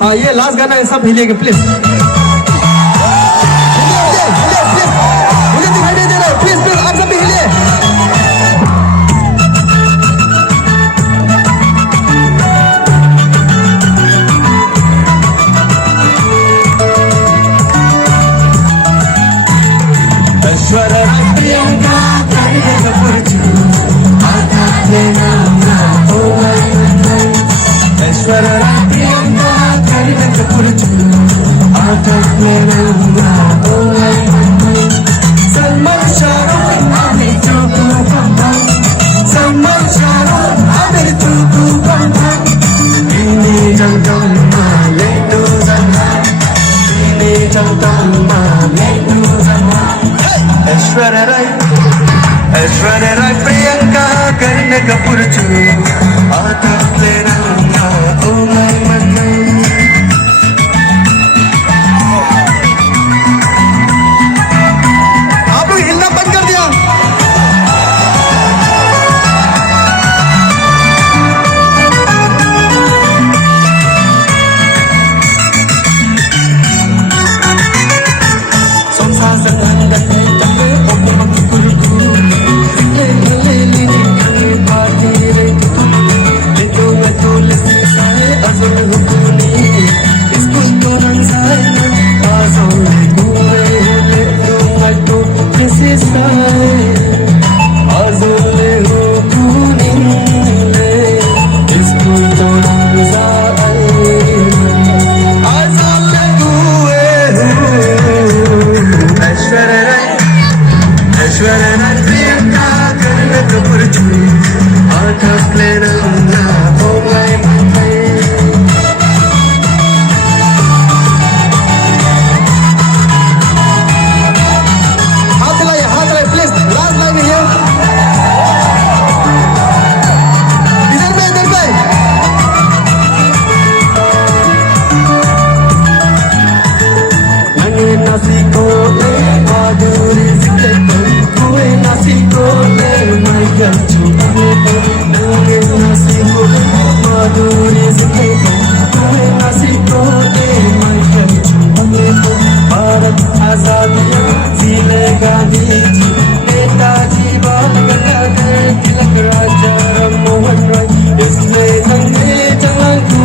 हाँ ये लास्ट गाना है, सब हिलेंगे प्लीज। मुझे दिखाई नहीं दे रहा है, प्लीज प्लीज आप सब भी हिलिए। ऐश्वर्या प्रियंका करीना कपूर आता लेना ओ ऐश्वर्या प्रियंका करीना कपूर आता लेना ओ सलमान शाहरुख आमिर तुकु बंबा सलमान शाहरुख आमिर तुकु बंबा ini jantung maletu sama ini jantung maletu sama Aishwarya Rai Priyanka Kareena Kapoor आता लेना ओ माय मन आप लोग हिलना बंद कर दिया। Mohan Rai, isme संगे चला तू